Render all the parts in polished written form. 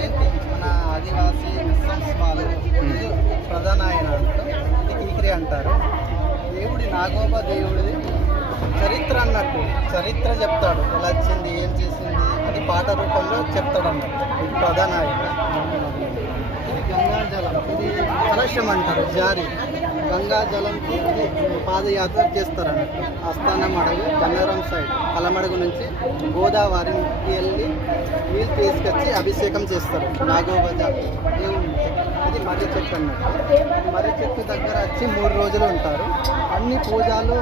ఏంటి మన ఆదివాసీ ముస్లిమ్స్ వాళ్ళు ప్రధాన ఆయన ఇది కీకిరి అంటారు. దేవుడి నాగోబా దేవుడిది చరిత్ర అన్నట్టు చరిత్ర చెప్తాడు, ఎలా వచ్చింది ఏం చేసింది అది పాట రూపంలో చెప్తాడు అన్నట్టు. ఇది ప్రధాన ఆయన. ఇది గంగాజలం, ఇది కలశం అంటారు జారి. గంగాజలంకి ఇది పాదయాత్ర చేస్తారు అన్నట్టు. ఆస్థానం అడుగు గన్నవరం సైడ్ కలమడుగు నుంచి గోదావరికి వెళ్ళి నీళ్ళు తీసుకొచ్చి అభిషేకం చేస్తారు నాగోబా దేవుడికి. ఇది మర్రి చెట్టు అన్నట్టు. మర్రి చెట్టు దగ్గర వచ్చి 3 రోజులు ఉంటారు. అన్ని పూజలు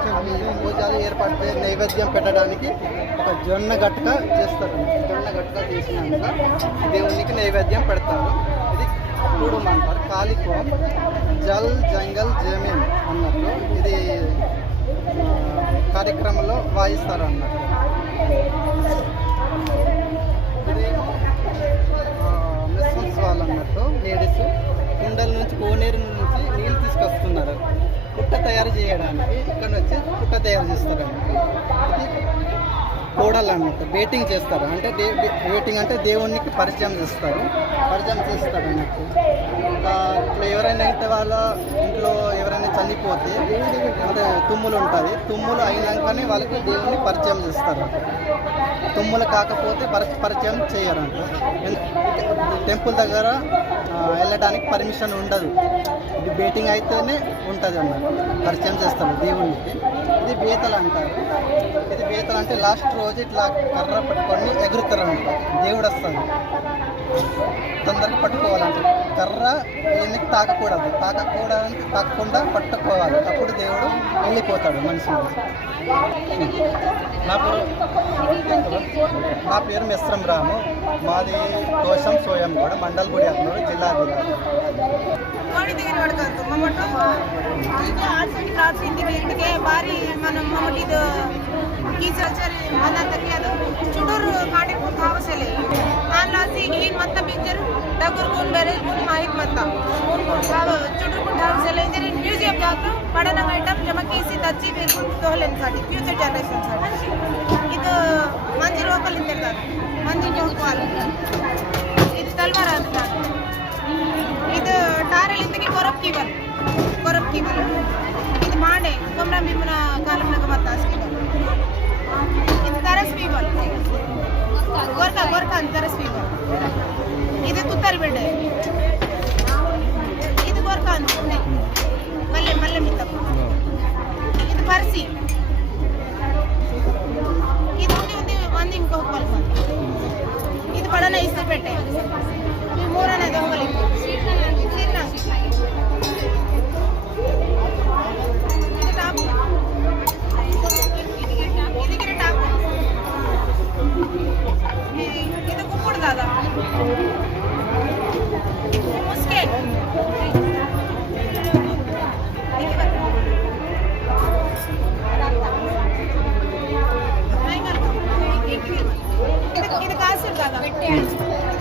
ఏర్పాటు నైవేద్యం పెట్టడానికి ఒక జొన్న గట్క చేస్తారు. జొన్న గట్క చేసినాక దేవునికి నైవేద్యం పెడతారు. ఇది కూడం అంటారు. కాలికోం జల్ జంగల్ జమీన్ అన్నట్లు ఇది కార్యక్రమంలో వాయిస్తారు అన్నట్టు. ఇదేమో ముస్లిమ్స్ వాళ్ళు అన్నట్టు. లేడీస్ కుండల నుంచి కోనేరు నుంచి నీళ్ళు తీసుకొస్తున్నారు పుట్ట తయారు చేయడానికి. ఇక్కడ వచ్చి పుట్ట తయారు చేస్తారు అన్నట్టు. ఇది కోడలు అన్నట్టు. బేటింగ్ చేస్తారు అంటే బేటింగ్ అంటే దేవునికి పరిచయం చేస్తారు అన్నట్టు. ఇంకా ఇట్లా ఎవరైనా ఇంటి వాళ్ళ ఇంట్లో ఎవరైనా చనిపోతే అంటే తుమ్ములు ఉంటుంది. తుమ్ములు అయినాకనే వాళ్ళకి దేవుని పరిచయం చేస్తారు. తుమ్ములు కాకపోతే పరిచయం చేయరంట. టెంపుల్ దగ్గర వెళ్ళడానికి పర్మిషన్ ఉండదు. ఇది బేటింగ్ అయితేనే ఉంటుంది అన్నట్టు. పరిచయం చేస్తారు దేవునికి. ఇది బేతలు అంటారు. ఇది బేతలు అంటే లాస్ట్ రోజు ఇట్లా కర్ర పట్టుకొని ఎగురుతారు అన్నమాట. దేవుడు వస్తుంది తొందరగా పట్టుకోవాలంటే కర్ర ఏమి తాకకుండా పట్టుకోవాలి. అప్పుడు దేవుడు వెళ్ళిపోతాడు మనిషి. నా పేరు మిశ్రం రాము. మాది తోషం సోయం కూడా మండల్ గుడి అన్నూరు జిల్లా ಬಾರಿ ಮಮ್ಮಟಿದು ಕೀಸಲ್ಚರ್ ಮನಾತಕ್ಕೆ ಅದು ಚುಡೂರು ಕಾಟಿಕೊಂಡು ಕಾವಸಲೆ ಆನ್ಲಾಸಿ ಏನ್ ಮತ್ತ ಬಿಜ್ಜರು ಡಗುರ್ ಗುನ್ ಬೇರೆ ಗುನ್ ಮಾಹಿತ್ ಮತ್ತ ಚುಡೂರು ಗುನ್ ಕಾವಸಲೆ ಇಂಜರಿ ಮ್ಯೂಸಿಯಂ ಜಾತು ಪಡನ ಐಟಮ್ ಜಮ ಕೀಸಿ ತಚ್ಚಿ ಬೇರ್ಗುನ್ ತೋಹಲೆನ್ ಸಾಡಿ ಫ್ಯೂಚರ್ ಜನರೇಷನ್ ಸಾಡಿ ಇದು ಮಂಜಿ ಲೋಕಲ್ ಇಂತಿರ್ತಾರೆ. ಮಂಜಿ ಹೋಗ್ವಾಲ್ ಇದು ತಲ್ವಾರ ಅಂತ. ಇದು ಟಾರಲ್ ಇಂತಗೆ ಕೊರಪ್ ಕೀವಲ್ ಇದು ಮಾಡೆ ಕೊಮ್ರ ಭೀಮನ ಕಾಲಂನಾಗ ಮತ್ತ ಅಸ್ಕಿದ. ಇದು ತರಸ್ ಪೀವಲ್ ಗೋರ್ಖಾ ಅಂತ ತರಸ್ ಪೀವಲ್. ಇದು ತುತ್ತರಿ ಬೆಡ್ಡೆ. ಇದು ಗೋರ್ಖಾ ಅಂತ ಮಲ್ಲೆ ಮಿತ್ತ. ಇದು ಪರ್ಸಿ. ಇದು ಒಂದು ಇಂಕ ಹೋಗ್ಬಲ್. ಇದು ಪಡನ ಇಷ್ಟಪೇಟೆ. ಈ ಮೂರನೇದು ಹೋಗಲಿ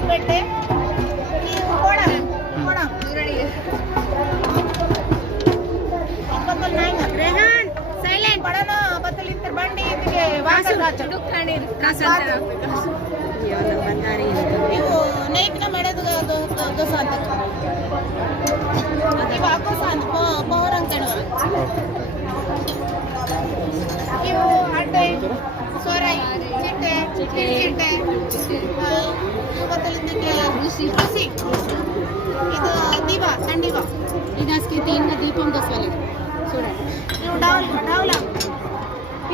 పెట్టే ಇವು ನೇಕ್ನ ಮಾಡೋದು ದೋಸ ಅಂತ ಇವು ಹಾಕೋಸ ಅಂತ ಪೌರ್ ಅಂತ ಇವು ಅಡ್ಡೆ ಸೋರಾಯಿ ಚಿಟ್ಟೆ ಇವತ್ತಲ್ಲಿದ್ದಕ್ಕೆ ಋಷಿ ಇದು ದೀಪ ತಂಡಿವ ಇದು ಅಸ್ಕಿ ತೀನ್ ದೀಪಂ ದೋಸಲಿ చూడండి. ಇವು ಡೌಲ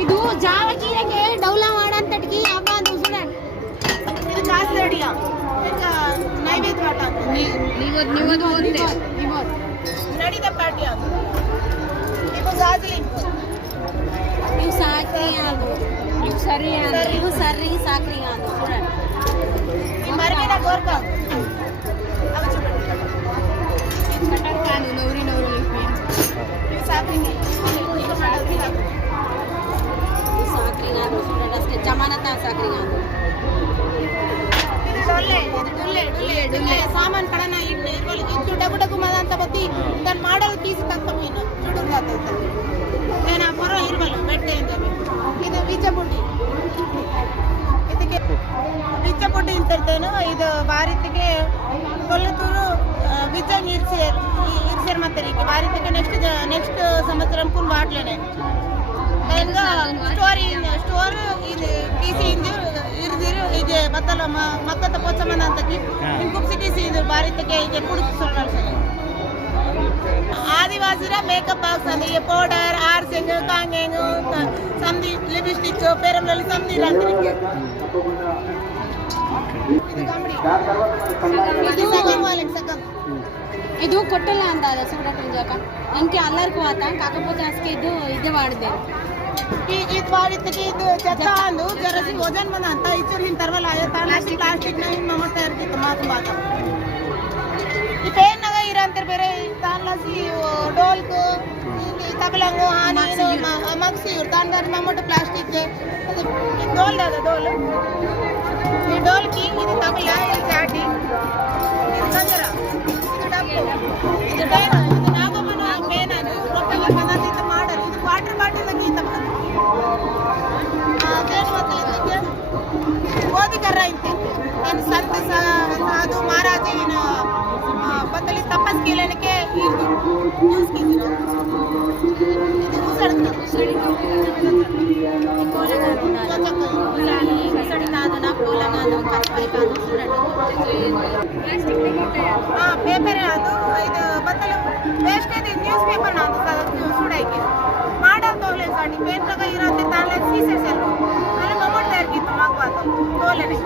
ಇದು ಜಾವ ಕೀರಕ್ಕೆ ಡೌಲ ಮಾಡಂತಟಿಗೆ ಅಬ್ಬ ಅಂತ చూడండి. ಇದು ಕಾಸು ಅಡಿಯ ఇంకా ನೈವೇದ್ಯ ಪಾಠ ನಿವದು ಒಂದೇ ನಡಿದ ಪಾಠ್ಯ ಇವು ಜಾಜಲಿ ಇವು ಸಾಕ್ರಿ ಅದು ಇವು ಸರಿ ಇವು ಸರಿ ಸಾಕ್ರಿ ಅದು చూడండి. ಈ ಮರಮೇನ ಗೋರ್ಕ ಅವು చూడండి. ಕಟಕಾನು ನೌರಿ ಇವು ಸಾಕ್ರಿ ಇದು ಸಾಕ್ರಿ ಅದು చూడండి. ಅಷ್ಟೇ ಜಮಾನತ ಸಾಕ್ರಿ ಅದು ಡುಲ್ಲೆ ಸಾಮಾನು ಕಡನ ಇಟ್ಟು ಡಗು ಮದ ಅಂತ ಬತ್ತಿ దాన్ని ಮಾಡಲು ಪೀಸ್ ತಕ್ಕ ಮೀನು ಚುಡುಗಾತ నేను ఆ పొర ఇరువలు పెట్టే ಇದು ಬೀಜ ಬುಡ್ಡಿ ಇದಕ್ಕೆ ಇದೇನು ಇದು ಬಾರಿತಿಗೆ ಕೊಲ್ಲತೂರು ಬಿಜ್ಜಂಗ್ ಇರ್ಸೇರ್ ಮತ್ತೆ ಬಾರಿತಿಗೆ ನೆಕ್ಸ್ಟ್ ಸಂವత్సరం ಕುನ್ ಬಾಟ್ಲೇನೆ ಸ್ಟೋರ್ ಇದು ಟಿಸಿ ಇರ್ದಿರು ಈಗ ಬತ್ತಲ ಮಕ್ಕತ್ತ ಪೋಚಮನ ಅಂತಕಿ ಇಂಕುಪ್ ಸಿಟಿಸಿ ಇದು ಬಾರಿತಿಗೆ ಈಗ ಕುಡುಕು ಸುಳ್ಳು ಆದಿವಾಸಿರ ಮೇಕಪ್ ಬಾಕ್ಸ್ ಅಂದ್ರೆ ಈ ಪೌಡರ್ ಆರ್ಸಿಂಗ್ ಕಾಂಗೆಂಗ್ ಸಂಧಿ ಲಿಪ್ಸ್ಟಿಕ್ಸ್ ಪೇರಂನಲ್ಲಿ ಸಂಧಿ ಇಲ್ಲ ಅಂತಿರಿಗೆ ఇది కొట్టలే అందాదా చూడటం జాక ఇంకే అల్లరికి పోతా కాకపోతే అసలు ఇదే వాడితే ఇది వాడితే ఇది చెత్త అందు జరసి వజన్ మన అంత ఇచ్చిన తర్వాత ಪ್ಲಾಸ್ಟಿಕ್ ನ ಹಿನ್ ಮಮತ ಇರ್ತಿತ್ತು ಮಾತು ಬಾತ ಈ ಪೇನ್ನಗ ಇರಂತರ ಬೇರೆ ತಾನ್ಲಸಿ ಡೋಲ್ಕು ತಬಲಂಗು ಹಾನಿ ಮಕ್ಸಿ ತಾನ್ದಾರ ಮಮ್ಮಟ ಪ್ಲಾಸ್ಟಿಕ್ ಡೋಲ್ ದಾದ ಡೋಲ್ ಈ ಡೋಲ್కి ఇది తబల ఇది చాటి ఇది కంజర ఇది డబ్బు ఇది ಬೇನ ಇದು ನಾಗಮನ ಬೇನ ರೊಕ್ಕಲ್ಲ ಬಂದ ಇದು ಮಾಡರ್ ಇದು ವಾಟರ್ ಬಾಟಲ್ ಗೀತ ದೇಶ ಮತ್ತೆ ಗೋಧಿ ಕರ್ರ ಐತೆ ಏನು ಸಂತ ಸಾಧು ಮಹಾರಾಜ ಏನು ಬತ್ತಲಿ ತಪಸ್ ಕೇಳಲಿಕ್ಕೆ ಇದು ನ್ಯೂಸ್ ಕಿಂದಿರೋ ಇದು ಉಸಡ್ತ ಪೇಪರ್ ಅದು ಇದು ಬತ್ತಲು ವೇಸ್ಟ್ ಇದೆ ನ್ಯೂಸ್ ಪೇಪರ್ ನಾವು ಸುಡಾಯ್ಕೆ ಮಾಡಲ್ ತೋಲೆ ಸಾಡಿ ಪೇನ್ ತಗ ಇರೋತ್ತೆ ತಾಳೆ ಸೀಸೆ ಸೆಲ್ಲು ಅಲ್ಲಿ ಮಮ್ಮಟ್ ತಯಾರಿಗಿತ್ತು ಮಗವಾದ ತೋಲೆನೆ